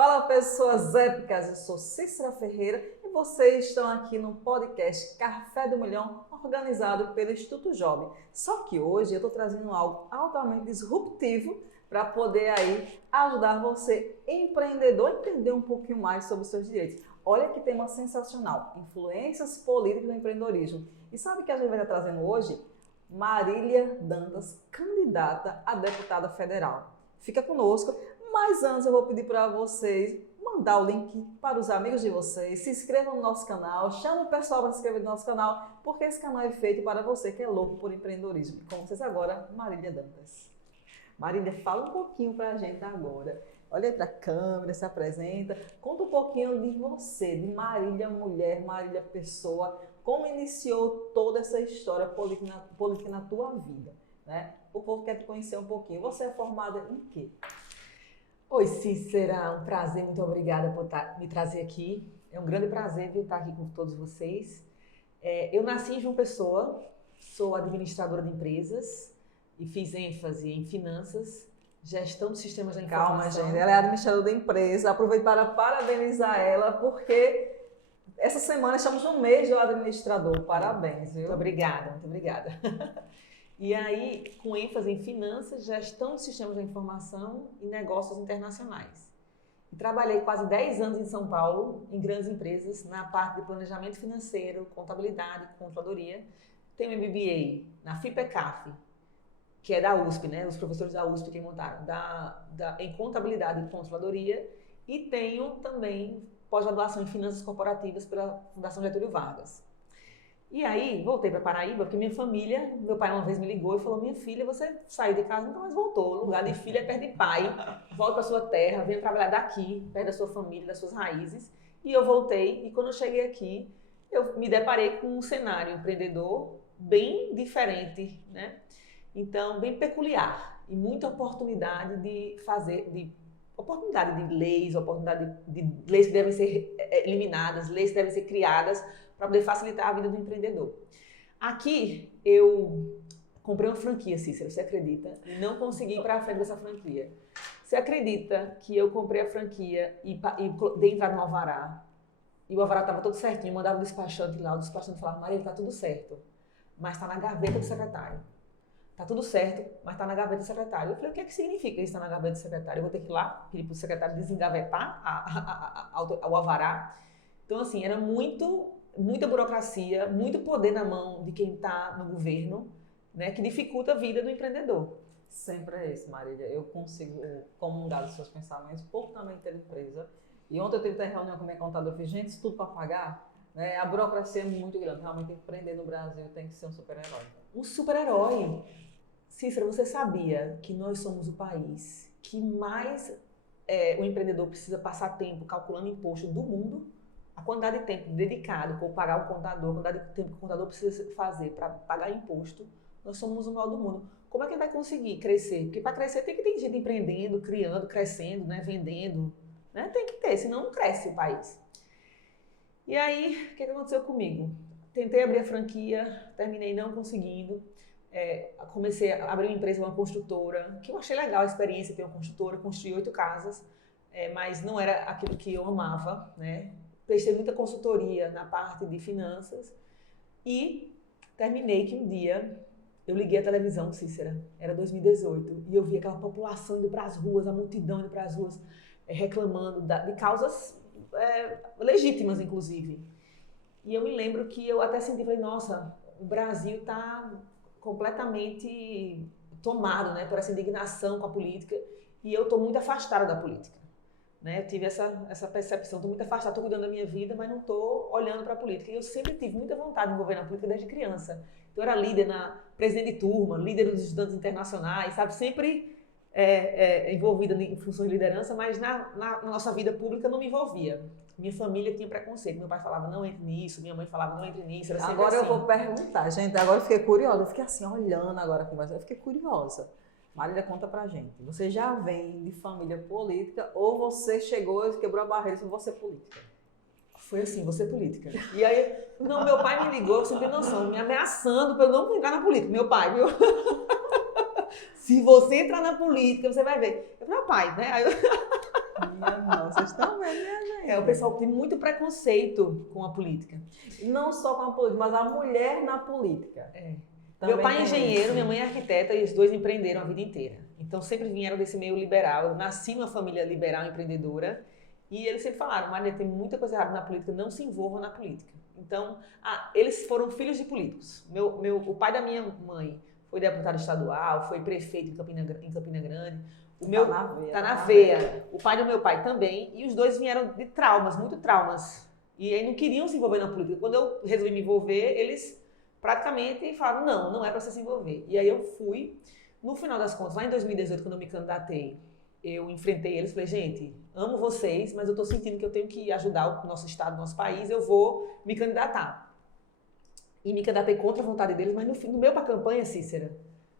Fala pessoas épicas, eu sou Cícera Ferreira e vocês estão aqui no podcast Café do Milhão, organizado pelo Instituto Job. Só que hoje eu estou trazendo algo altamente disruptivo para poder aí ajudar você, empreendedor, a entender um pouquinho mais sobre os seus direitos. Olha que tema sensacional, influências políticas no empreendedorismo. E sabe o que a gente vai estar trazendo hoje? Marília Dantas, candidata a deputada federal. Fica conosco. Mas antes eu vou pedir para vocês mandar o link para os amigos de vocês, se inscrevam no nosso canal, chama o pessoal para se inscrever no nosso canal, porque esse canal é feito para você que é louco por empreendedorismo. Com vocês agora, Marília Dantas. Marília, fala um pouquinho para a gente agora. Olha aí para a câmera, se apresenta, conta um pouquinho de você, de Marília mulher, Marília pessoa, como iniciou toda essa história política na tua vida, né? O povo quer te conhecer um pouquinho. Você é formada em quê? Oi, Cícera, um prazer, muito obrigada por me trazer aqui. É um grande prazer estar aqui com todos vocês. Eu nasci em João Pessoa, sou administradora de empresas e fiz ênfase em finanças, gestão de sistemas de informação. Calma, gente, ela é administradora de empresa. Aproveito para parabenizar ela, porque essa semana estamos no mês do administrador. Parabéns, viu? Muito obrigada, muito obrigada. E aí, com ênfase em finanças, gestão de sistemas de informação e negócios internacionais. E trabalhei quase 10 anos em São Paulo, em grandes empresas, na parte de planejamento financeiro, contabilidade, controladoria. Tenho MBA na FIPECAF, que é da USP, né? Os professores da USP que montaram, em contabilidade e controladoria. E tenho também pós-graduação em finanças corporativas pela Fundação Getúlio Vargas. E aí, voltei para Paraíba, porque minha família, meu pai uma vez me ligou e falou: minha filha, você saiu de casa, nunca mais voltou. O lugar de filha é perto de pai. Volta para sua terra, venha trabalhar daqui, perto da sua família, das suas raízes. E eu voltei, e quando eu cheguei aqui, eu me deparei com um cenário empreendedor bem diferente, né? Então, bem peculiar. E muita oportunidade oportunidade de leis, oportunidade de leis que devem ser eliminadas, leis que devem ser criadas para poder facilitar a vida do empreendedor. Aqui, eu comprei uma franquia, Cícera, você acredita? E não consegui ir para a frente dessa franquia. Você acredita que eu comprei a franquia e dei entrada no alvará? E o alvará estava todo certinho, eu mandava o despachante lá, o despachante falava: Maria, está tudo certo, mas está na gaveta do secretário. Está tudo certo, mas está na gaveta do secretário. Eu falei: o que é que significa isso, está na gaveta do secretário? Eu vou ter que ir lá, pedir para o secretário desengavetar o alvará. Então, assim, era muita burocracia, muito poder na mão de quem está no governo, né, que dificulta a vida do empreendedor. Sempre é isso, Marília. Eu consigo comungar os seus pensamentos por também ter empresa. E ontem eu tive reunião com a minha contadora, eu fiz: gente, isso tudo para pagar? Né? A burocracia é muito grande. Realmente, empreender no Brasil tem que ser um super-herói. Um super-herói. Cícera, você sabia que nós somos o país que mais o empreendedor precisa passar tempo calculando imposto do mundo? A quantidade de tempo dedicado para pagar o contador, a quantidade de tempo que o contador precisa fazer para pagar imposto, nós somos o maior do mundo. Como é que ele vai conseguir crescer? Porque para crescer tem que ter gente empreendendo, criando, crescendo, né, vendendo. Né? Tem que ter, senão não cresce o país. E aí, o que aconteceu comigo? Tentei abrir a franquia, terminei não conseguindo. Comecei a abrir uma empresa, uma construtora, que eu achei legal a experiência de ter uma construtora, construí 8 casas, mas não era aquilo que eu amava, né? Prestei muita consultoria na parte de finanças e terminei que um dia eu liguei a televisão, Cícera, era 2018, e eu vi aquela população indo para as ruas, a multidão indo para as ruas, reclamando de causas legítimas, inclusive. E eu me lembro que eu até senti, falei: nossa, o Brasil está completamente tomado, né, por essa indignação com a política, e eu estou muito afastada da política. Né? Eu tive essa percepção, estou muito afastada, estou cuidando da minha vida, mas não estou olhando para a política. E eu sempre tive muita vontade de governar a política desde criança. Então, eu era líder, presidente de turma, líder dos estudantes internacionais, sabe? Sempre envolvida em funções de liderança, mas na nossa vida pública não me envolvia. Minha família tinha preconceito. Meu pai falava: não entre nisso, minha mãe falava: não entre nisso. Era sempre agora assim. Eu vou perguntar, gente, agora eu fiquei curiosa, eu fiquei assim, olhando agora a conversa, eu fiquei curiosa. Marília, conta pra gente, você já vem de família política ou você chegou e quebrou a barreira sobre você política? Foi assim: você política. E aí, não, meu pai me ligou, você tem noção, me ameaçando pra eu não entrar na política. Meu pai, viu? Se você entrar na política, você vai ver. Eu falei: pai, né? Aí Minha Não, vocês estão vendo, minha gente? O pessoal tem muito preconceito com a política. Não só com a política, mas a mulher na política. Meu pai é tem engenheiro, isso. minha mãe é arquiteta e os dois empreenderam a vida inteira. Então sempre vieram desse meio liberal. Eu nasci numa família liberal empreendedora e eles sempre falaram, Maria, tem muita coisa errada na política, não se envolva na política. Então, eles foram filhos de políticos. O pai da minha mãe foi deputado estadual, foi prefeito em Campina Grande. Tá na veia. O pai do meu pai também. E os dois vieram de traumas, muito traumas. E aí não queriam se envolver na política. Quando eu resolvi me envolver, eles praticamente falaram, não é para você se envolver. E aí eu fui. No final das contas, lá em 2018, quando eu me candidatei, eu enfrentei eles e falei, gente, amo vocês, mas eu estou sentindo que eu tenho que ajudar o nosso estado, o nosso país, eu vou me candidatar. E me candidatei contra a vontade deles, mas no meio para a campanha, Cícera,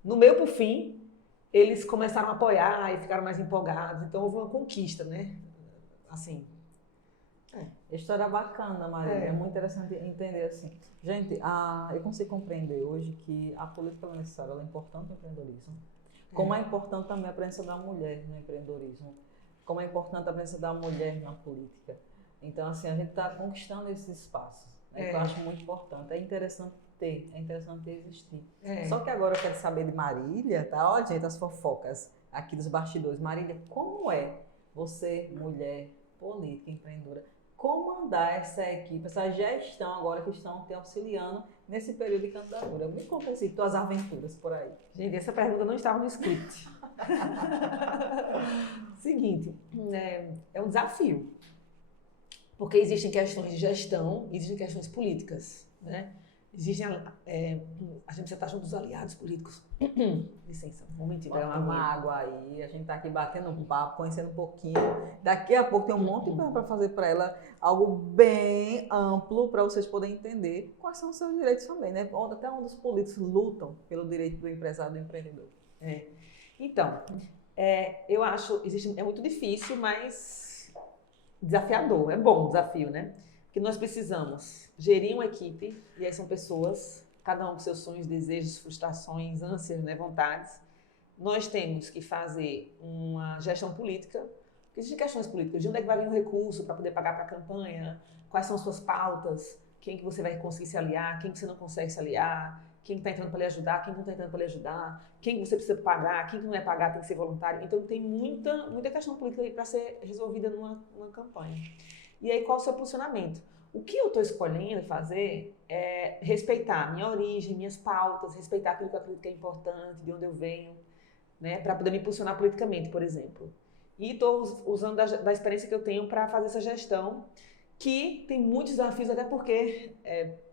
no meio para o fim, eles começaram a apoiar e ficaram mais empolgados. Então houve uma conquista, né? Assim. História bacana, Maria. É muito interessante entender assim. Gente, eu consigo compreender hoje que a política é necessária, ela é importante no empreendedorismo. Como é importante também a presença da mulher no empreendedorismo. Como é importante a presença da mulher na política. Então, assim, a gente está conquistando esses espaços. Né, que eu acho muito importante. É interessante ter existir. Só que agora eu quero saber de Marília, tá? Ó, gente, as fofocas aqui dos bastidores. Marília, como é você, mulher, política, empreendedora, comandar essa equipe, essa gestão agora que estão te auxiliando nesse período de candidatura? Me conta assim, tuas aventuras por aí. Gente, essa pergunta não estava no script. Seguinte, é um desafio. Porque existem questões de gestão, existem questões políticas, né? Existem, a gente já está junto dos aliados políticos. Licença, um momentinho. Pega uma água aí, a gente está aqui batendo um papo, conhecendo um pouquinho. Daqui a pouco tem um monte de coisa para fazer para ela, algo bem amplo para vocês poderem entender quais são os seus direitos também, né? Até onde os políticos lutam pelo direito do empresário, do empreendedor. Então, eu acho, é muito difícil, mas desafiador, é bom o desafio, né? Porque nós precisamos gerir uma equipe, e aí são pessoas, cada um com seus sonhos, desejos, frustrações, ânsias, né, vontades. Nós temos que fazer uma gestão política, porque existem questões políticas, de onde é que vai vir o recurso para poder pagar para a campanha, quais são as suas pautas, quem que você vai conseguir se aliar, quem que você não consegue se aliar, quem está entrando para lhe ajudar, quem não está entrando para lhe ajudar, quem que você precisa pagar, quem que não é pagar tem que ser voluntário. Então tem muita questão política aí para ser resolvida numa campanha. E aí qual é o seu posicionamento? O que eu estou escolhendo fazer é respeitar minha origem, minhas pautas, respeitar aquilo que eu acredito que é importante, de onde eu venho, né, para poder me posicionar politicamente, por exemplo. E estou usando da experiência que eu tenho para fazer essa gestão, que tem muitos desafios, até porque,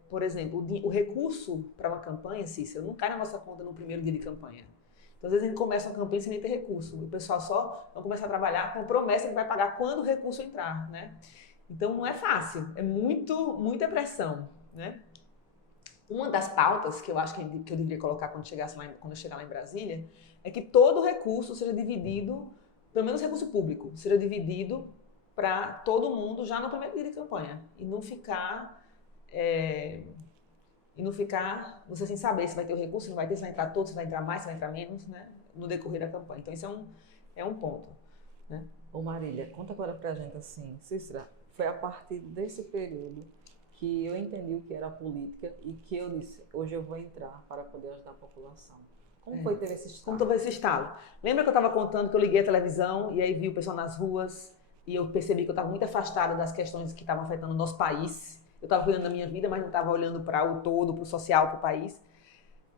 por exemplo, o recurso para uma campanha, Cícero, não cai na nossa conta no primeiro dia de campanha. Então, às vezes a gente começa uma campanha sem nem ter recurso. O pessoal só vai começar a trabalhar com a promessa que vai pagar quando o recurso entrar, né? Então, não é fácil, é muita pressão, né? Uma das pautas que eu acho que eu deveria colocar quando eu chegar lá em Brasília é que todo recurso seja dividido, pelo menos recurso público, seja dividido para todo mundo já no primeiro dia de campanha e não ficar você sem saber se vai ter o recurso, se não vai ter, se vai entrar todo, se vai entrar mais, se vai entrar menos, né? No decorrer da campanha. Então, isso é um ponto, né? Ô Marília, conta agora pra gente assim, Cícera, foi a partir desse período que eu entendi o que era a política e que eu disse, hoje eu vou entrar para poder ajudar a população. Como foi ter esse estalo? Como teve esse estalo? Lembra que eu estava contando que eu liguei a televisão e aí vi o pessoal nas ruas e eu percebi que eu estava muito afastada das questões que estavam afetando o nosso país. Eu estava cuidando da minha vida, mas não estava olhando para o todo, para o social, para o país.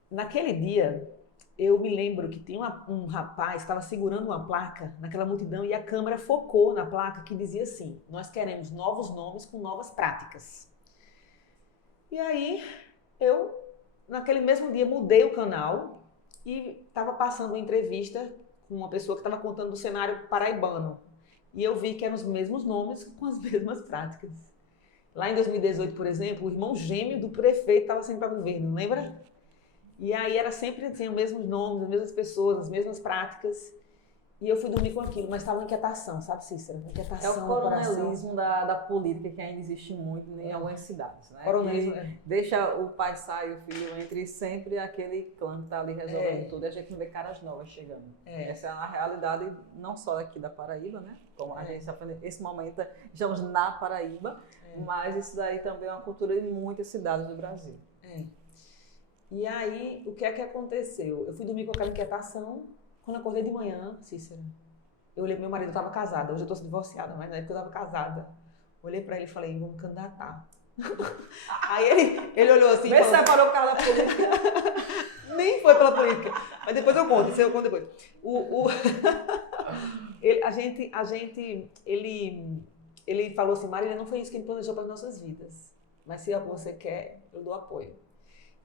Naquele dia, eu me lembro que tinha um rapaz que estava segurando uma placa naquela multidão e a câmera focou na placa que dizia assim, nós queremos novos nomes com novas práticas. E aí, eu, naquele mesmo dia, mudei o canal e estava passando uma entrevista com uma pessoa que estava contando do cenário paraibano. E eu vi que eram os mesmos nomes com as mesmas práticas. Lá em 2018, por exemplo, o irmão gêmeo do prefeito estava saindo para governo, lembra? E aí era sempre assim, os mesmos nomes, as mesmas pessoas, as mesmas práticas. E eu fui dormir com aquilo, mas estava uma inquietação, sabe, Cícera? Inquietação É o no coração. coronelismo da política que ainda existe muito em algumas cidades, né? Coronelismo, Que deixa o pai sair, o filho entre sempre aquele clã que está ali resolvendo tudo e a gente não vê caras novas chegando. Essa é a realidade não só aqui da Paraíba, né? Como a gente aprende, esse momento estamos na Paraíba, mas isso daí também é uma cultura de muitas cidades do Brasil. E aí, o que é que aconteceu? Eu fui dormir com aquela inquietação. Quando eu acordei de manhã, Cícera, eu olhei pro meu marido, eu estava casada. Hoje eu estou divorciada, mas na época eu estava casada. Olhei para ele e falei, vou me candidatar. Aí ele olhou assim... Vê se separou por causa da política. Nem foi pela política. Mas depois eu conto, isso eu conto depois. Ele falou assim, Marília, não foi isso que a gente planejou para as nossas vidas. Mas se você quer, eu dou apoio.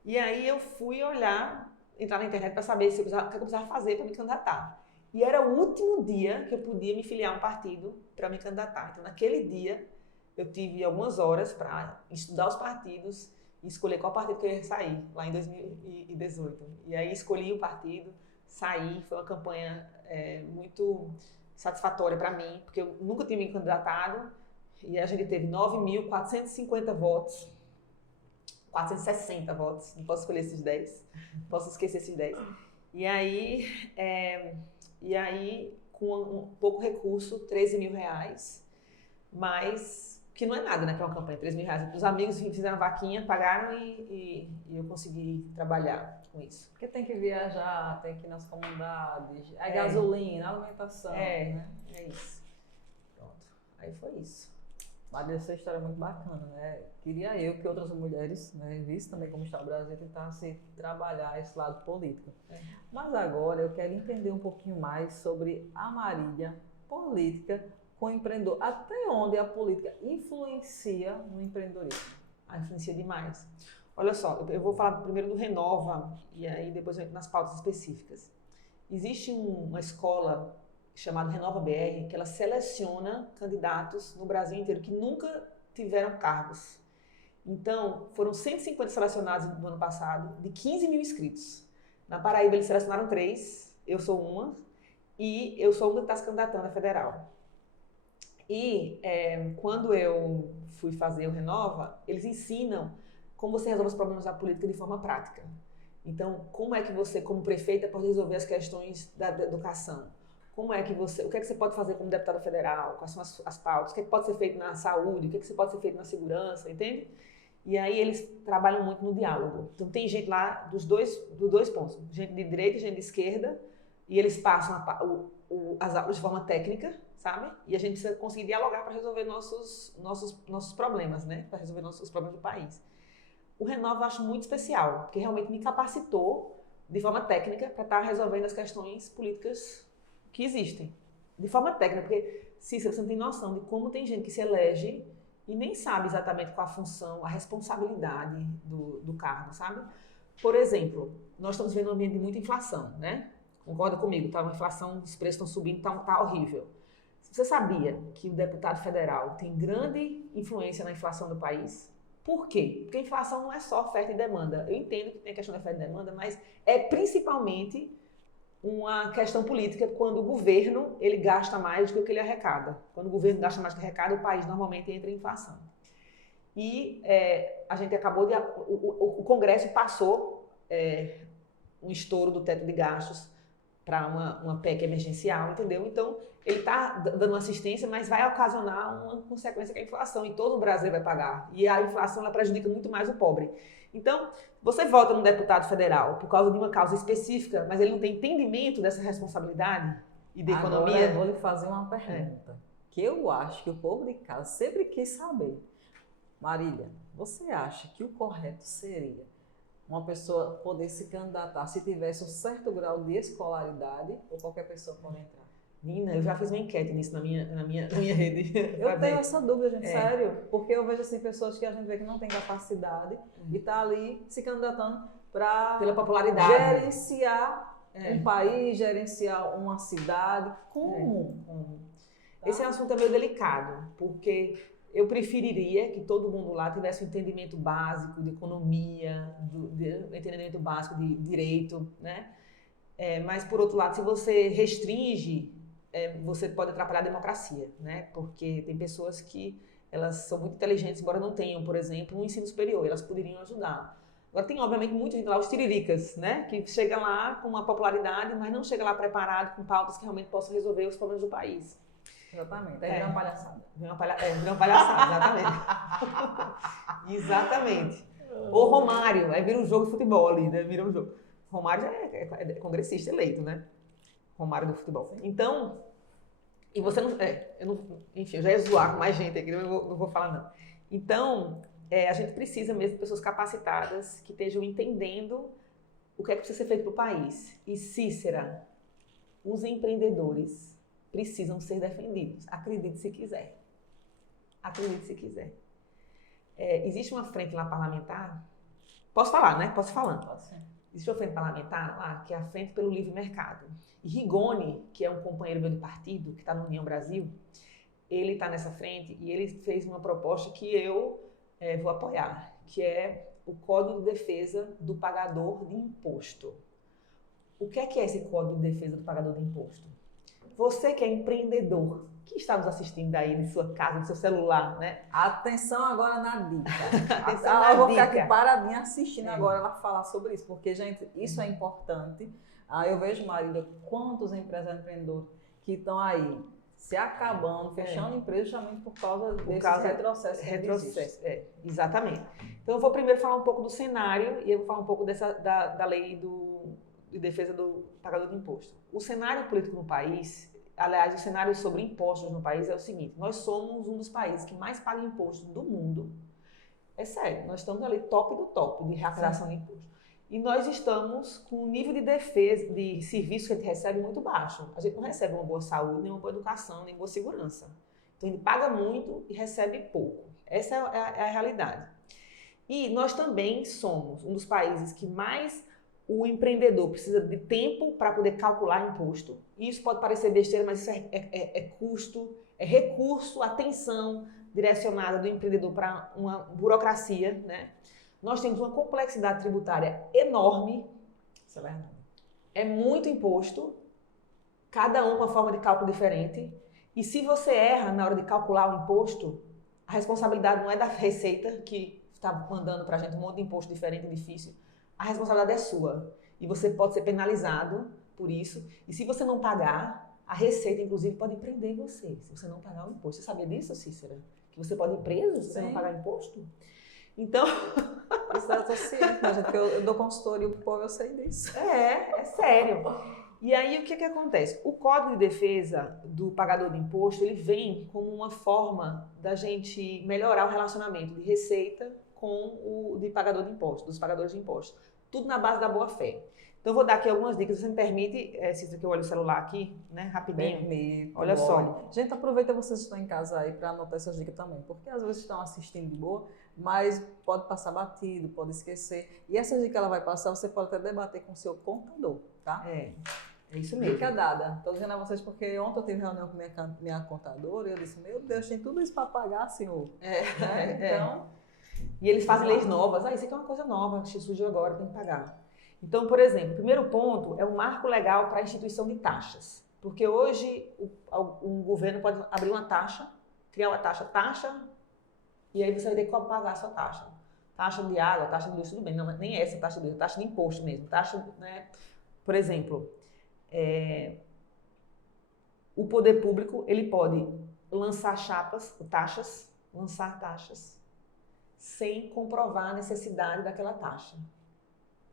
E aí eu fui olhar, entrar na internet para saber o que eu precisava fazer para me candidatar. E era o último dia que eu podia me filiar a um partido para me candidatar. Então, naquele dia, eu tive algumas horas para estudar os partidos e escolher qual partido que eu ia sair, lá em 2018. E aí escolhi o partido, saí, foi uma campanha muito satisfatória para mim, porque eu nunca tinha me candidatado, e a gente teve 9.450 votos, 460 votos, não posso escolher esses 10, não posso esquecer esses 10. E aí com um pouco recurso, R$13.000, mas que não é nada, né, para uma campanha, R$13.000. Os amigos fizeram vaquinha, pagaram e eu consegui trabalhar com isso. Porque tem que viajar, tem que ir nas comunidades, gasolina, alimentação, né? É isso. Pronto, aí foi isso. Mas essa história é muito bacana, né? Queria eu que outras mulheres, né, vissem também como está o Brasil, tentassem trabalhar esse lado político. Mas agora eu quero entender um pouquinho mais sobre a Marília política com o empreendedor. Até onde a política influencia no empreendedorismo? Influencia demais. Olha só, eu vou falar primeiro do Renova e aí depois eu entro nas pautas específicas. Existe uma escola chamada Renova BR, que ela seleciona candidatos no Brasil inteiro que nunca tiveram cargos. Então, foram 150 selecionados no ano passado, de 15 mil inscritos. Na Paraíba, eles selecionaram 3, eu sou uma, e eu sou uma que está se candidatando à federal. E quando eu fui fazer o Renova, eles ensinam como você resolve os problemas da política de forma prática. Então, como é que você, como prefeita, pode resolver as questões da educação? O que é que você pode fazer como deputada federal? Quais são as pautas? O que é que pode ser feito na saúde? O que é que pode ser feito na segurança? Entende? E aí eles trabalham muito no diálogo. Então tem gente lá dos dois pontos, gente de direita e gente de esquerda, e eles passam as aulas de forma técnica, sabe? E a gente precisa conseguir dialogar para resolver nossos problemas, né? Para resolver os problemas do país. O Renova eu acho muito especial, porque realmente me capacitou de forma técnica para estar resolvendo as questões políticas que existem. De forma técnica, porque, Cícera, você não tem noção de como tem gente que se elege e nem sabe exatamente qual a função, a responsabilidade do cargo, sabe? Por exemplo, nós estamos vendo um ambiente de muita inflação, né? Concorda comigo? Tá, uma inflação, os preços estão subindo, tá horrível. Você sabia que o deputado federal tem grande influência na inflação do país? Por quê? Porque a inflação não é só oferta e demanda. Eu entendo que tem a questão da oferta e demanda, mas é principalmente uma questão política quando o governo ele gasta mais do que o que ele arrecada. Quando o governo gasta mais do que arrecada, o país normalmente entra em inflação. E a gente acabou de... O Congresso passou um estouro do teto de gastos para uma PEC emergencial, entendeu? Então, ele está dando assistência, mas vai ocasionar uma consequência que é a inflação, e todo o Brasil vai pagar. E a inflação ela prejudica muito mais o pobre. Então, você vota num deputado federal por causa de uma causa específica, mas ele não tem entendimento dessa responsabilidade e da economia. Agora eu vou lhe fazer uma pergunta, que eu acho que o povo de casa sempre quis saber. Marília, você acha que o correto seria uma pessoa poder se candidatar se tivesse um certo grau de escolaridade ou qualquer pessoa pode entrar? Nina, eu já fiz uma enquete nisso na minha rede. Eu tenho essa dúvida, gente, sério. Porque eu vejo assim, pessoas que a gente vê que não tem capacidade e tá ali se candidatando para pela popularidade, gerenciar um país, gerenciar uma cidade. Como? Tá? Esse é um assunto meio delicado, porque eu preferiria que todo mundo lá tivesse um entendimento básico de economia, entendimento básico de direito, né? Mas, por outro lado, se você restringe você pode atrapalhar a democracia, né? Porque tem pessoas que elas são muito inteligentes, embora não tenham, por exemplo, um ensino superior, elas poderiam ajudar. Agora tem, obviamente, muita gente lá, os tiriricas, né? Que chega lá com uma popularidade, mas não chega lá preparado com pautas que realmente possam resolver os problemas do país. Exatamente, aí vira uma palhaçada. Vira uma palhaçada, exatamente. Exatamente. Ou Romário, aí vira um jogo de futebol ali, né? Vira um jogo. Romário já é congressista eleito, né? Romário do futebol. Sim. Então, e você não, enfim, eu já ia zoar com mais gente aqui, não vou falar não. Então, a gente precisa mesmo de pessoas capacitadas que estejam entendendo o que é que precisa ser feito para o país. E Cícera, os empreendedores precisam ser defendidos. Acredite se quiser. Acredite se quiser. Existe uma frente lá parlamentar, posso falar, né? Posso falar. Pode ser. Existe uma frente parlamentar lá, que é a Frente pelo Livre Mercado. E Rigoni, que é um companheiro meu de partido, que está no União Brasil, ele está nessa frente e ele fez uma proposta que eu vou apoiar, que é o Código de Defesa do Pagador de Imposto. O que é esse Código de Defesa do Pagador de Imposto? Você que é empreendedor, que está nos assistindo aí de sua casa, do seu celular, né? Atenção agora na dica. Atenção na eu vou ficar dica. aqui paradinha assistindo agora ela falar sobre isso, porque, gente, isso é importante. Eu vejo, Marília, quantos empresários empreendedores que estão aí se acabando, fechando empresas justamente por causa desse retrocesso. Exatamente. Então, eu vou primeiro falar um pouco do cenário e eu vou falar um pouco da lei de defesa do pagador de imposto. O cenário político no país, aliás, o cenário sobre impostos no país é o seguinte: nós somos um dos países que mais paga imposto do mundo. É sério, nós estamos ali top do top de reação de imposto. E nós estamos com um nível de defesa, de serviço que a gente recebe muito baixo. A gente não recebe uma boa saúde, nem uma boa educação, nem boa segurança. Então, a gente paga muito e recebe pouco. Essa é a realidade. E nós também somos um dos países que mais o empreendedor precisa de tempo para poder calcular imposto. E isso pode parecer besteira, mas isso é custo, é recurso, atenção direcionada do empreendedor para uma burocracia, né? Nós temos uma complexidade tributária enorme. Isso é verdade. É muito imposto, cada um com uma forma de cálculo diferente. E se você erra na hora de calcular o imposto, a responsabilidade não é da Receita, que está mandando para a gente um monte de imposto diferente e difícil. A responsabilidade é sua. E você pode ser penalizado por isso. E se você não pagar, a Receita, inclusive, pode prender você, se você não pagar o imposto. Você sabia disso, Cícera? Que você pode ir preso se você não pagar imposto? Então... Isso é associado, né, gente? Porque eu dou consultoria pro povo, eu sei disso. É sério. E aí, o que acontece? O Código de Defesa do Pagador de Imposto, ele vem como uma forma da gente melhorar o relacionamento de Receita com o de pagador de imposto, dos pagadores de imposto. Tudo na base da boa-fé. Então, eu vou dar aqui algumas dicas. Você me permite, Cícera, que eu olho o celular aqui, né, rapidinho? Permito. Olha só. Gente, aproveita vocês que estão em casa aí para anotar essas dicas também, porque às vezes estão assistindo de boa, mas pode passar batido, pode esquecer. E essas dicas que ela vai passar, você pode até debater com o seu contador, tá? É isso mesmo. Dica dada. Estou dizendo a vocês porque ontem eu tive reunião com minha contadora e eu disse, meu Deus, tem tudo isso para pagar, senhor. Então... E eles fazem leis novas. Isso aqui é uma coisa nova, que surgiu agora, tem que pagar. Então, por exemplo, o primeiro ponto é o marco legal para a instituição de taxas. Porque hoje um governo pode abrir uma taxa, criar uma taxa, e aí você vai ter que pagar a sua taxa. Taxa de água, taxa de luz, tudo bem. Não, mas nem essa taxa de luz, taxa de imposto mesmo. Taxa, né? Por exemplo, o poder público ele pode lançar taxas, sem comprovar a necessidade daquela taxa.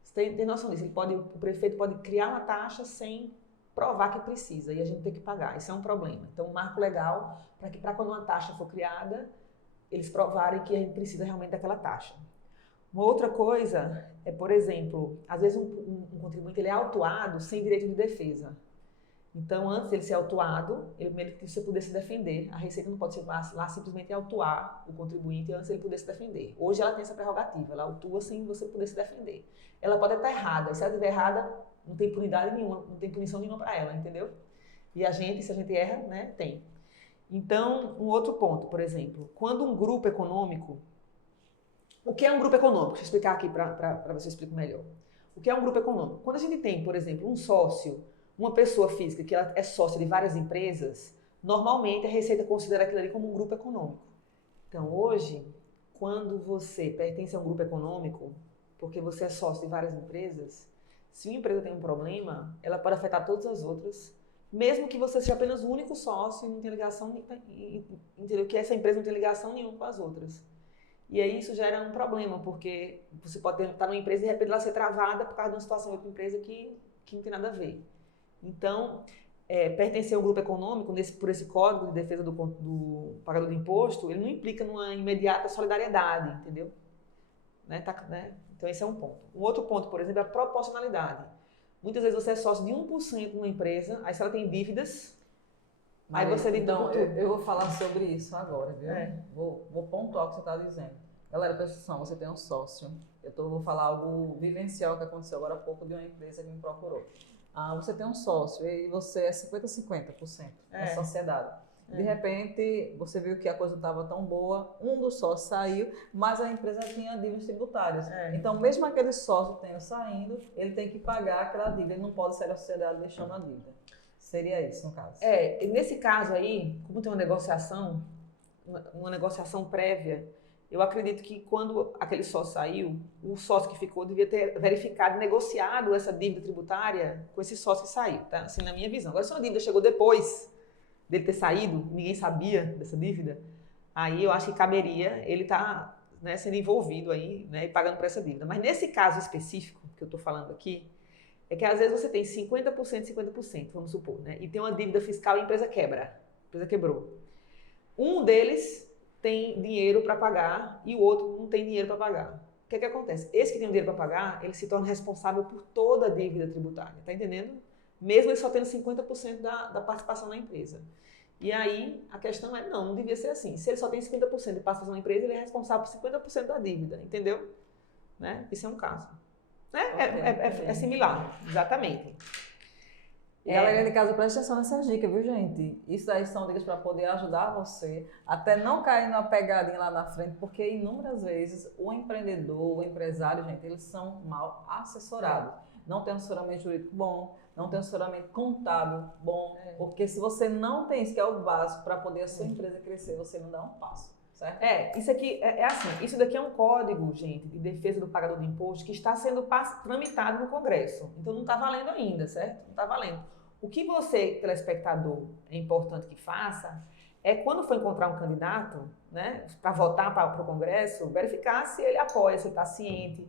Você tem noção disso? O prefeito pode criar uma taxa sem provar que precisa e a gente tem que pagar. Isso é um problema. Então, um marco legal para que quando uma taxa for criada, eles provarem que a gente precisa realmente daquela taxa. Uma outra coisa é, por exemplo, às vezes um contribuinte ele é autuado sem direito de defesa. Então, antes dele ser autuado, ele que você pudesse defender. A Receita não pode chegar lá simplesmente autuar o contribuinte antes ele poder se defender. Hoje ela tem essa prerrogativa, ela autua sem você poder se defender. Ela pode estar errada, e se ela estiver errada, não tem punidade nenhuma, não tem punição nenhuma para ela, entendeu? E se a gente erra, né, tem. Então, um outro ponto, por exemplo, quando um grupo econômico... O que é um grupo econômico? Deixa eu explicar aqui para você explicar melhor. O que é um grupo econômico? Quando a gente tem, por exemplo, um sócio uma pessoa física que ela é sócia de várias empresas, normalmente a Receita considera aquilo ali como um grupo econômico. Então, hoje, quando você pertence a um grupo econômico, porque você é sócio de várias empresas, se uma empresa tem um problema, ela pode afetar todas as outras, mesmo que você seja apenas o único sócio e não tenha ligação, entendeu? Que essa empresa não tem ligação nenhuma com as outras. E aí isso gera um problema, porque você pode estar numa empresa e de repente ela ser travada por causa de uma situação em outra empresa que não tem nada a ver. Então, pertencer ao grupo econômico, por esse código de defesa do pagador do imposto, ele não implica numa imediata solidariedade, entendeu? Né? Então esse é um ponto. Um outro ponto, por exemplo, é a proporcionalidade. Muitas vezes você é sócio de 1% numa empresa, aí se ela tem dívidas, aí você então, eu vou falar sobre isso agora, viu? Vou pontuar o que você está dizendo. Galera, presta atenção, você tem um sócio. Vou falar algo vivencial que aconteceu agora há pouco de uma empresa que me procurou. Você tem um sócio e você é 50-50% da sociedade. De repente, você viu que a coisa não estava tão boa, um dos sócios saiu, mas a empresa tinha dívidas tributárias. Então, mesmo aquele sócio tendo saindo, ele tem que pagar aquela dívida, ele não pode sair da sociedade deixando a dívida. Seria isso, no caso. Nesse caso aí, como tem uma negociação prévia, eu acredito que quando aquele sócio saiu, o sócio que ficou devia ter verificado, negociado essa dívida tributária com esse sócio que saiu, tá? Assim, na minha visão. Agora, se uma dívida chegou depois dele ter saído, ninguém sabia dessa dívida, aí eu acho que caberia ele estar sendo envolvido aí, né, e pagando por essa dívida. Mas nesse caso específico que eu estou falando aqui, é que às vezes você tem 50%, 50%, vamos supor, né, e tem uma dívida fiscal e a empresa quebra, a empresa quebrou. Um deles tem dinheiro para pagar e o outro não tem dinheiro para pagar. O que acontece? Esse que tem o dinheiro para pagar, ele se torna responsável por toda a dívida tributária, tá entendendo? Mesmo ele só tendo 50% da participação na empresa. E aí, a questão é, não devia ser assim. Se ele só tem 50% de participação na empresa, ele é responsável por 50% da dívida, entendeu? Né? Esse é um caso. É similar, exatamente. Galera de casa, presta atenção nessas dicas, viu, gente? Isso aí são dicas para poder ajudar você até não cair numa pegadinha lá na frente, porque inúmeras vezes o empreendedor, o empresário, gente, eles são mal assessorados. Não tem assessoramento jurídico bom, não tem assessoramento contábil bom, porque se você não tem isso, que é o básico para poder a sua empresa crescer, você não dá um passo, certo? Isso aqui é assim, isso daqui é um código, gente, de defesa do pagador do imposto que está sendo tramitado no Congresso. Então não está valendo ainda, certo? Não está valendo. O que você, telespectador, é importante que faça é quando for encontrar um candidato, né, para votar para o Congresso, verificar se ele apoia, se ele está ciente,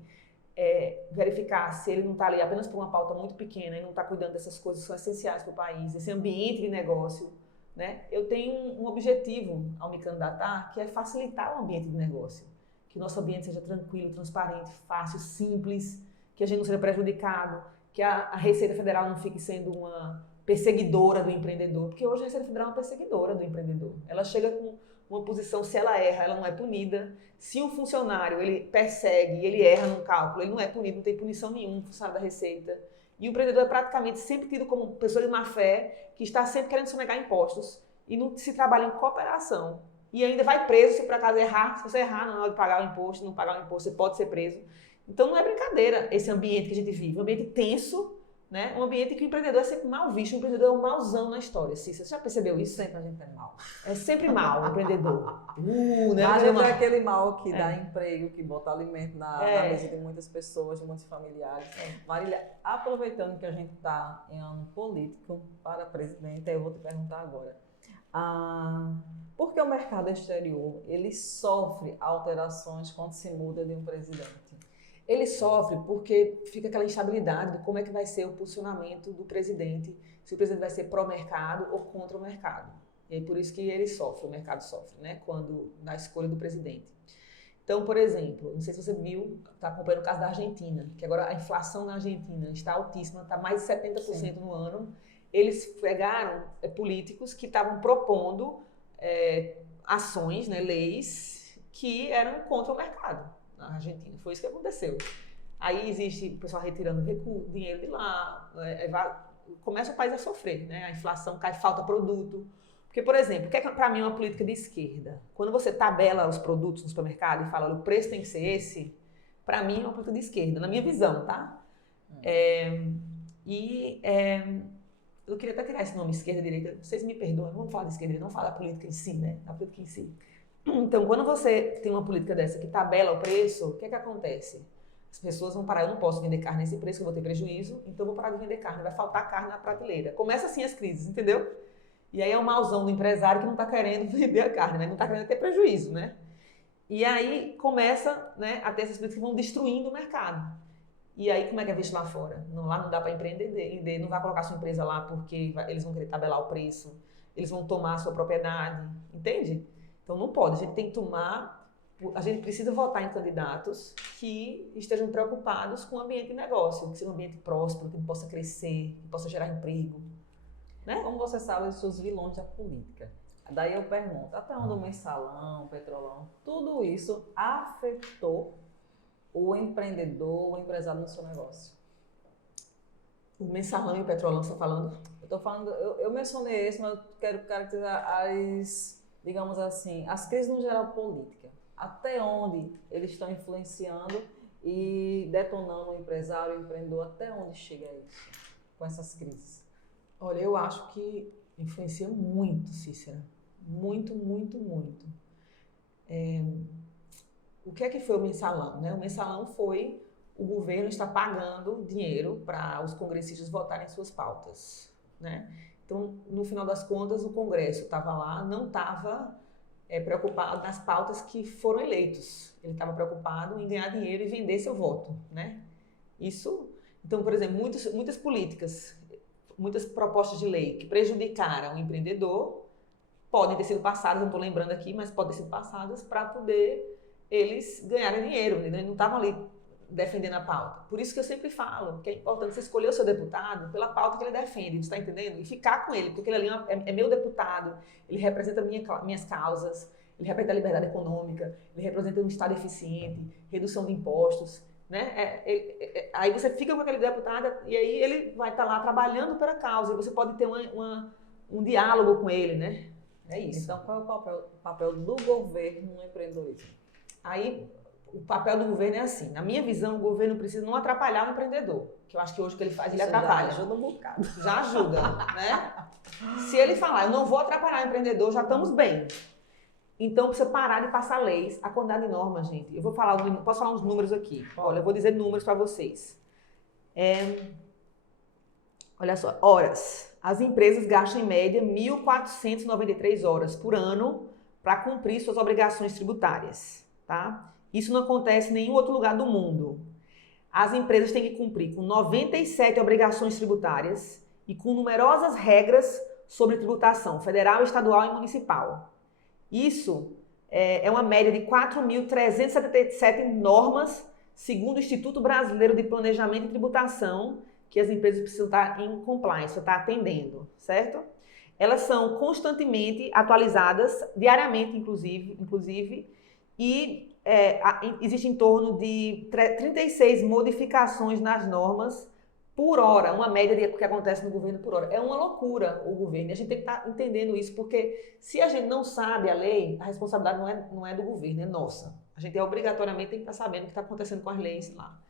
verificar se ele não está ali apenas por uma pauta muito pequena e não está cuidando dessas coisas que são essenciais para o país, esse ambiente de negócio, né? Eu tenho um objetivo ao me candidatar, que é facilitar o ambiente de negócio, que o nosso ambiente seja tranquilo, transparente, fácil, simples, que a gente não seja prejudicado, que a Receita Federal não fique sendo uma perseguidora do empreendedor, porque hoje a Receita Federal é uma perseguidora do empreendedor. Ela chega com uma posição, se ela erra, ela não é punida. Se um funcionário, ele persegue e ele erra num cálculo, ele não é punido, não tem punição nenhuma, funcionário da Receita. E o empreendedor é praticamente sempre tido como pessoa de má fé, que está sempre querendo sonegar impostos e não se trabalha em cooperação. E ainda vai preso se por acaso errar. Se você errar na hora de pagar o imposto, não pagar o imposto, você pode ser preso. Então não é brincadeira esse ambiente que a gente vive, um ambiente tenso, né? Um ambiente que o empreendedor é sempre mal visto, o empreendedor é um mauzão na história. Cícera, você já percebeu isso? Sempre a gente é mal. É sempre mal o empreendedor. Né? Mas é aquele mal que dá emprego, que bota alimento na mesa de muitas pessoas, de muitos familiares. Marília, aproveitando que a gente está em ano político para presidente, eu vou te perguntar agora. Por que o mercado exterior ele sofre alterações quando se muda de um presidente? Ele sofre porque fica aquela instabilidade de como é que vai ser o posicionamento do presidente, se o presidente vai ser pró-mercado ou contra o mercado. E é por isso que ele sofre, o mercado sofre, né, na escolha do presidente. Então, por exemplo, não sei se você viu, está acompanhando o caso da Argentina, que agora a inflação na Argentina está altíssima, está mais de 70% Sim. no ano. Eles pegaram políticos que estavam propondo ações, né, leis que eram contra o mercado na Argentina. Foi isso que aconteceu. Aí existe o pessoal retirando dinheiro de lá, começa o país a sofrer, né? A inflação cai, falta produto. Porque, por exemplo, o que é para mim uma política de esquerda? Quando você tabela os produtos no supermercado e fala, olha, o preço tem que ser esse, para mim é uma política de esquerda, na minha visão, tá? Eu queria até tirar esse nome, esquerda e direita. Vocês me perdoem, vamos falar de esquerda e direita, não falar da política em si, né? Da política em si. Então, quando você tem uma política dessa que tabela o preço, o que é que acontece? As pessoas vão parar, eu não posso vender carne nesse preço, que eu vou ter prejuízo, então eu vou parar de vender carne, vai faltar carne na prateleira. Começa assim as crises, entendeu? E aí é o mauzão do empresário que não está querendo vender a carne, mas não está querendo ter prejuízo, né? E aí começa, né, a ter essas políticas que vão destruindo o mercado. E aí como é que é visto lá fora? Não, lá não dá para empreender, não vai colocar sua empresa lá porque eles vão querer tabelar o preço, eles vão tomar a sua propriedade, entende? Então não pode, a gente tem que a gente precisa votar em candidatos que estejam preocupados com o ambiente de negócio, que seja um ambiente próspero, que possa crescer, que possa gerar emprego. Né? Como você sabe, os seus vilões da política. Daí eu pergunto, até onde o mensalão, o petrolão, tudo isso afetou o empreendedor, o empresário no seu negócio? O mensalão e o petrolão, você está falando? Eu estou falando, eu mencionei esse, mas eu quero caracterizar digamos assim, as crises no geral política. Até onde eles estão influenciando e detonando o empresário, o empreendedor, até onde chega isso, com essas crises? Olha, eu acho que influencia muito, Cícera. Muito, muito, muito. O que é que foi o mensalão? Né? O mensalão foi o governo está pagando dinheiro para os congressistas votarem suas pautas. Né? Então, no final das contas, o Congresso estava lá, não estava preocupado nas pautas que foram eleitos. Ele estava preocupado em ganhar dinheiro e vender seu voto. Né? Isso. Então, por exemplo, muitas políticas, muitas propostas de lei que prejudicaram o empreendedor podem ter sido passadas, não estou lembrando aqui, mas podem ter sido passadas para poder eles ganharem dinheiro. Eles não estavam ali defendendo a pauta. Por isso que eu sempre falo que é importante você escolher o seu deputado pela pauta que ele defende, você está entendendo? E ficar com ele, porque aquele ali é meu deputado, ele representa minhas causas, ele representa a liberdade econômica, ele representa um Estado eficiente, redução de impostos. Né? Aí você fica com aquele deputado e aí ele vai estar lá trabalhando pela causa e você pode ter um diálogo com ele, né? É isso. Então, qual é o papel do governo no empreendedorismo? Aí, o papel do governo é assim. Na minha visão, o governo precisa não atrapalhar o empreendedor. Que eu acho que hoje o que ele faz, ele atrapalha. Já ajuda um bocado. Já ajuda, né? Se ele falar, eu não vou atrapalhar o empreendedor, já estamos bem. Então, precisa parar de passar leis, a quantidade de normas, gente. Eu vou falar, posso falar uns números aqui. Olha, eu vou dizer números para vocês. Olha só, horas. As empresas gastam em média 1.493 horas por ano para cumprir suas obrigações tributárias, tá? Isso não acontece em nenhum outro lugar do mundo. As empresas têm que cumprir com 97 obrigações tributárias e com numerosas regras sobre tributação federal, estadual e municipal. Isso é uma média de 4.377 normas, segundo o Instituto Brasileiro de Planejamento e Tributação, que as empresas precisam estar em compliance, estar atendendo, certo? Elas são constantemente atualizadas, diariamente inclusive e existe em torno de 36 modificações nas normas por hora, uma média do que acontece no governo por hora. É uma loucura o governo, e a gente tem que estar entendendo isso, porque se a gente não sabe a lei, a responsabilidade não é do governo, é nossa. A gente obrigatoriamente tem que estar sabendo o que está acontecendo com as leis lá.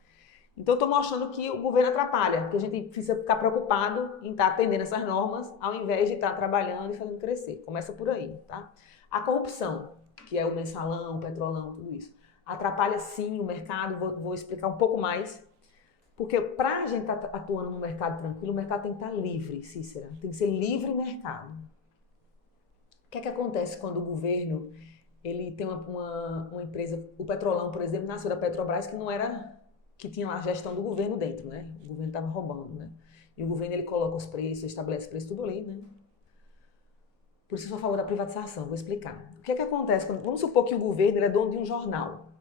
Então, eu estou mostrando que o governo atrapalha, porque a gente precisa ficar preocupado em estar atendendo essas normas, ao invés de estar trabalhando e fazendo crescer. Começa por aí, tá? A corrupção, que é o mensalão, o petrolão, tudo isso, atrapalha sim o mercado, vou explicar um pouco mais, porque para a gente estar atuando no mercado tranquilo, o mercado tem que estar livre, Cícera, tem que ser livre mercado. O que é que acontece quando o governo, ele tem uma empresa, o petrolão, por exemplo, nasceu da Petrobras, que tinha lá a gestão do governo dentro, né? O governo estava roubando, né? E o governo, ele coloca os preços, estabelece preço, tudo ali, né? Por isso eu sou a favor da privatização, vou explicar. O que é que acontece? Vamos supor que o governo ele é dono de um jornal,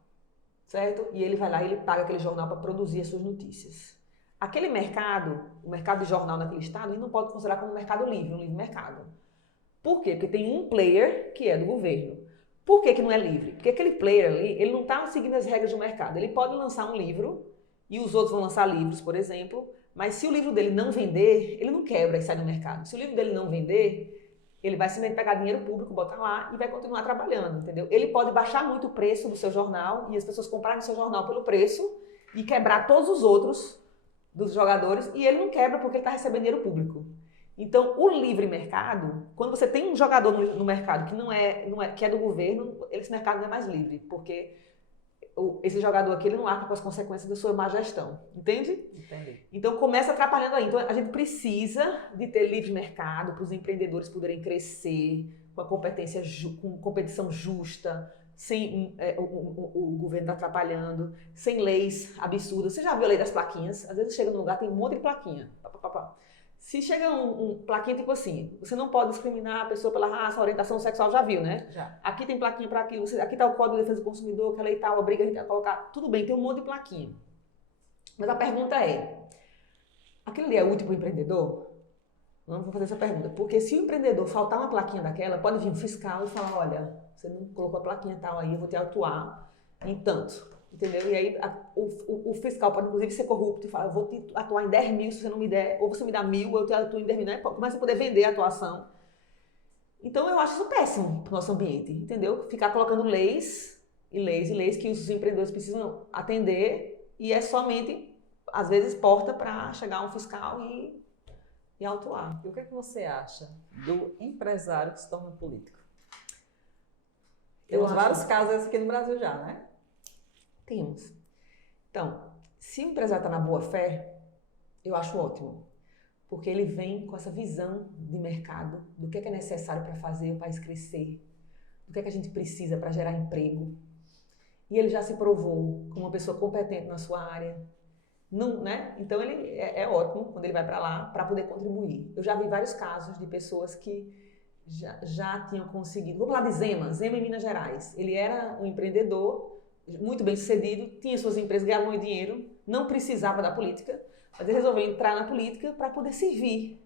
certo? E ele vai lá e ele paga aquele jornal para produzir as suas notícias. Aquele mercado, o mercado de jornal naquele estado, a gente não pode considerar como um mercado livre, um livre mercado. Por quê? Porque tem um player que é do governo. Por que não é livre? Porque aquele player ali, ele não está seguindo as regras do mercado. Ele pode lançar um livro e os outros vão lançar livros, por exemplo, mas se o livro dele não vender, ele não quebra e sai do mercado. Se o livro dele não vender, ele vai simplesmente pegar dinheiro público, botar lá e vai continuar trabalhando, entendeu? Ele pode baixar muito o preço do seu jornal e as pessoas comprarem o seu jornal pelo preço e quebrar todos os outros dos jogadores e ele não quebra porque ele está recebendo dinheiro público. Então, o livre mercado, quando você tem um jogador no mercado que é do governo, esse mercado não é mais livre, porque esse jogador aqui ele não arca com as consequências da sua má gestão, entende? Entendi. Então começa atrapalhando aí. Então a gente precisa de ter livre mercado para os empreendedores poderem crescer com a competência, com competição justa, sem o governo tá atrapalhando, sem leis absurdas. Você já viu a lei das plaquinhas? Às vezes chega num lugar tem um monte de plaquinha. Se chega um plaquinha tipo assim, você não pode discriminar a pessoa pela raça, orientação sexual, já viu, né? Já. Aqui tem plaquinha para aquilo, aqui tá o Código de Defesa do Consumidor, que a lei tal obriga a gente a colocar. Tudo bem, tem um monte de plaquinha. Mas a pergunta é, aquilo ali é útil para o empreendedor? Não vou fazer essa pergunta, porque se o empreendedor faltar uma plaquinha daquela, pode vir um fiscal e falar, olha, você não colocou a plaquinha tal aí, eu vou te autuar em tanto. Entendeu? E aí o fiscal pode inclusive ser corrupto e falar, eu vou te atuar em 10 mil se você não me der, ou você me dá 1.000, eu te atuo em 10 mil, né? Começa a poder vender a atuação. Então eu acho isso péssimo para o nosso ambiente, entendeu? Ficar colocando leis e leis e leis que os empreendedores precisam atender e é somente, às vezes, porta para chegar um fiscal e autuar. E o que é que você acha do empresário que se torna político? Temos vários casos aqui no Brasil já, né? Temos. Então, se o empresário está na boa fé, eu acho ótimo. Porque ele vem com essa visão de mercado, do que é necessário para fazer o país crescer, do que é que a gente precisa para gerar emprego. E ele já se provou como uma pessoa competente na sua área. Não, né? Então, ele é ótimo quando ele vai para lá para poder contribuir. Eu já vi vários casos de pessoas que já tinham conseguido. Vamos falar de Zema em Minas Gerais. Ele era um empreendedor muito bem sucedido, tinha suas empresas, ganhava muito dinheiro, não precisava da política, mas ele resolveu entrar na política para poder servir.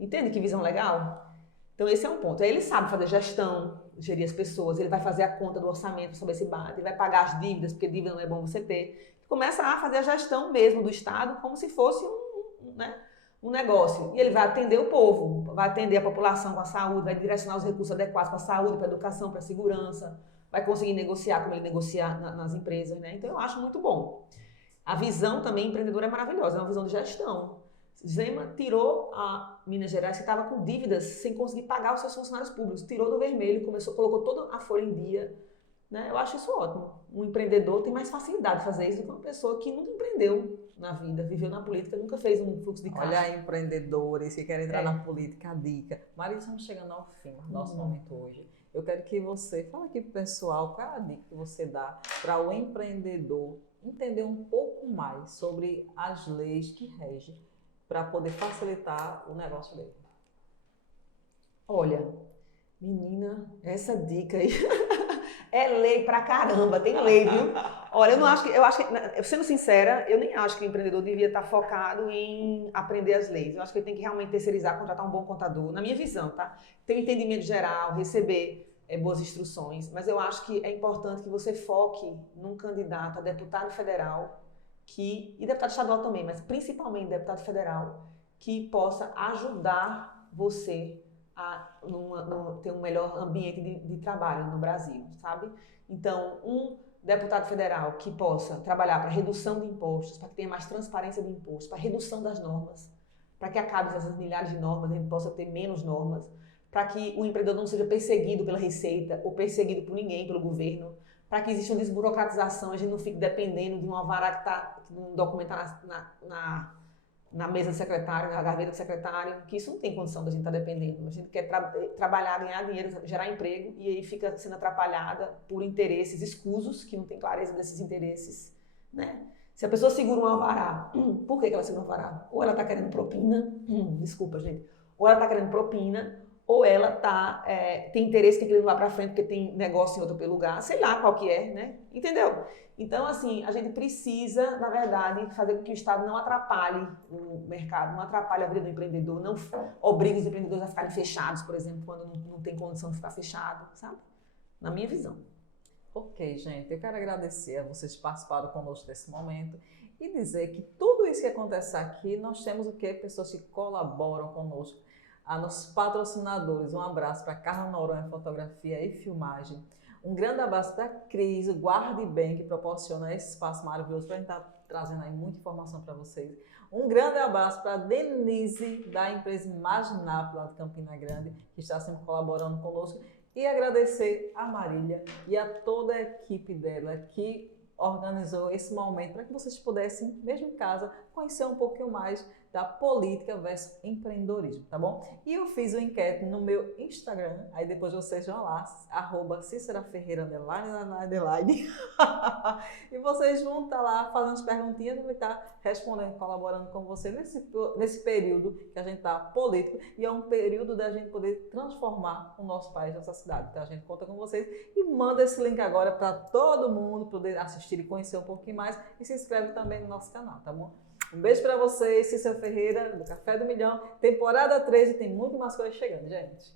Entende que visão legal? Então esse é um ponto. Aí ele sabe fazer gestão, gerir as pessoas, ele vai fazer a conta do orçamento, saber se bate, ele vai pagar as dívidas, porque dívida não é bom você ter. Começa a fazer a gestão mesmo do Estado como se fosse um negócio. E ele vai atender o povo, vai atender a população com a saúde, vai direcionar os recursos adequados para a saúde, para a educação, para a segurança, vai conseguir negociar como ele negocia nas empresas, né? Então eu acho muito bom. A visão também empreendedora é maravilhosa, é uma visão de gestão. Zema tirou a Minas Gerais, que estava com dívidas sem conseguir pagar os seus funcionários públicos, tirou do vermelho, colocou toda a folha em dia, né? Eu acho isso ótimo. Um empreendedor tem mais facilidade de fazer isso do que uma pessoa que nunca empreendeu na vida, viveu na política, nunca fez um fluxo de caixa. Olha aí, empreendedores que querem entrar na política, a dica. Maria, estamos chegando ao fim do nosso momento hoje. Eu quero que você fale aqui para o pessoal qual é a dica que você dá para o empreendedor entender um pouco mais sobre as leis que regem para poder facilitar o negócio dele. Olha, menina, essa dica aí é lei pra caramba, tem lei, viu? Olha, eu acho que, sendo sincera, eu nem acho que o empreendedor devia estar focado em aprender as leis. Eu acho que ele tem que realmente terceirizar, contratar um bom contador, na minha visão, tá? Ter um entendimento geral, receber boas instruções, mas eu acho que é importante que você foque num candidato a deputado federal e deputado estadual também, mas principalmente deputado federal, que possa ajudar você a ter um melhor ambiente de trabalho no Brasil, sabe? Então, um deputado federal que possa trabalhar para redução de impostos, para que tenha mais transparência de impostos, para redução das normas, para que acabe essas milhares de normas, a gente possa ter menos normas, para que o empreendedor não seja perseguido pela Receita ou perseguido por ninguém, pelo governo, para que exista uma desburocratização, a gente não fique dependendo de um alvará que está um documento na mesa do secretário, na gaveta do secretário, que isso não tem condição da gente estar dependendo. A gente quer trabalhar, ganhar dinheiro, gerar emprego e aí fica sendo atrapalhada por interesses escusos, que não tem clareza desses interesses, né? Se a pessoa segura um alvará, por que ela segura um alvará? Ou ela está querendo propina, desculpa, gente, ou ela está querendo propina, ou ela tem interesse que aquilo vá para frente porque tem negócio em outro lugar, sei lá qual que é, né? Entendeu? Então, assim, a gente precisa, na verdade, fazer com que o Estado não atrapalhe o mercado, não atrapalhe a vida do empreendedor, não obrigue os empreendedores a ficarem fechados, por exemplo, quando não tem condição de ficar fechado, sabe? Na minha visão. Ok, gente, eu quero agradecer a vocês que participaram conosco desse momento e dizer que tudo isso que acontece aqui, nós temos o quê? Pessoas que colaboram conosco, a nossos patrocinadores. Um abraço para Carla Noronha Fotografia e Filmagem. Um grande abraço para a Cris, o Guarde Bem, que proporciona esse espaço maravilhoso para a gente estar trazendo aí muita informação para vocês. Um grande abraço para a Denise, da empresa Imaginap, lá de Campina Grande, que está sempre colaborando conosco. E agradecer a Marília e a toda a equipe dela que organizou esse momento para que vocês pudessem, mesmo em casa, conhecer um pouquinho mais da política versus empreendedorismo, tá bom? E eu fiz uma enquete no meu Instagram, aí depois vocês vão lá, @CíceraFerreira__, e vocês vão estar lá fazendo as perguntinhas e vai estar respondendo, colaborando com você nesse período que a gente está político, e é um período da gente poder transformar o nosso país, nossa cidade. Então a gente conta com vocês e manda esse link agora para todo mundo poder assistir e conhecer um pouquinho mais, e se inscreve também no nosso canal, tá bom? Um beijo para vocês, Cícera Ferreira, do Café do Milhão, temporada 3, e tem muito mais coisas chegando, gente.